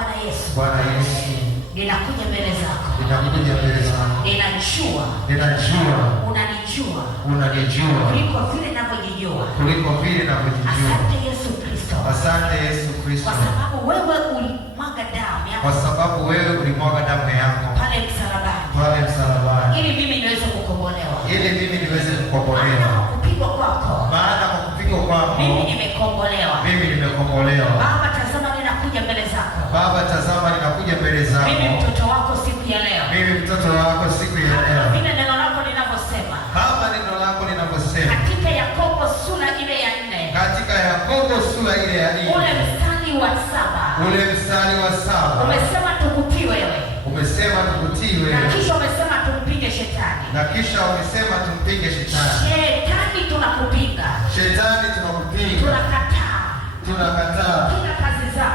Bwana Yesu. Bwana Yesu. Ninakuja mbele zako. Ninakuja mbele zako. Ninajua. Unanijua. Kuliko vile ninavyojijua. Asante Yesu Kristo. Asante Yesu Kristo. Kwa sababu wewe ulimwaga damu yako. Pale msalabani. Ili mimi niweze kukombolewa. Maana kwa kupigwa kwako. Mimi nimekombolewa. Baba, tazama ninakuja mbele zako. Mimi mtoto wako siku ya leo. Vile neno lako linavyosema. Katika Yakobo sura ile ya 4. Ule mstari wa 7. Umesema tukutii wewe. Na kisha umesema tumpinge shetani. Shetani tunakupinga. Tunakataa. Kila kazi zako.